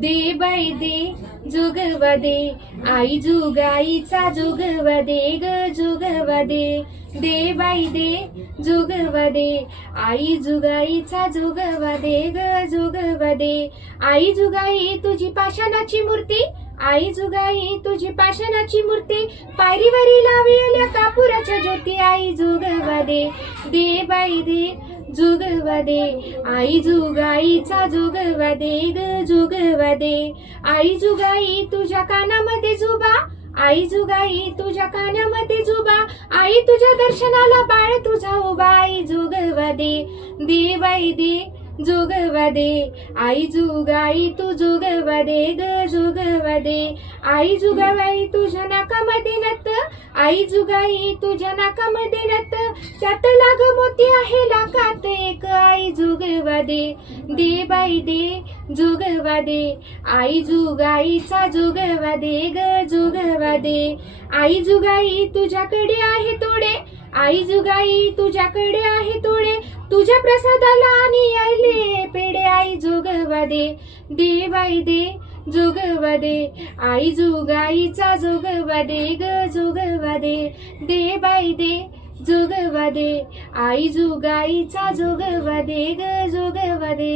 दे बाई दे जोगवा दे, आई जुगाईचा जोगवा दे ग जोगवा दे. दे बाई दे जोगवा दे, आई जुगाईचा जोगवा दे ग जोगवा दे. आई जुगाई तुझी पाषाणाची मूर्ती, आई जुगाई तुझी पाषाणाची मूर्ती, पायरीवरी लावलेल्या कापुराच्या ज्योती. आई जोगवा दे, दे बाई दे जोगवा दे, आई जुगाईचा जोगवा दे ग जोगवा दे. आई जुगाई तुझ्या कानामध्ये जुबा, आई जुगाई तुझ्या कानामध्ये जुबा, आई तुझ्या दर्शनाला बाळ तुझा उभा. आई जोगवा दे, दे बाई दे जोगवा दे, आई जुगाई तू जोगवा दे ग जोगवा दे. आई जुगाई तुझ्या नाकामध्ये नत, आई जुगाई तुझ्या नाकामध्ये नत, त्यात लाग मोती आहे लाखात एक. आई जोगवा दे, दे बाई दे जोगवा दे, आई जुगाईचा जोगवा दे ग जोगवा दे. आई जुगाई तुझ्याकडे आहे तोडे, आई जुगाई तुझ्याकडे आहे तोडे, तुझ्या प्रसादाला आणि आले पेडे. आई जोगवा दे, दे बाई दे जोगवा दे, आई जुगाईचा जोगवा दे ग जोगवा दे. दे बाई दे जोगवा दे, आई जुगाईचा जोगवा दे ग जोगवा दे.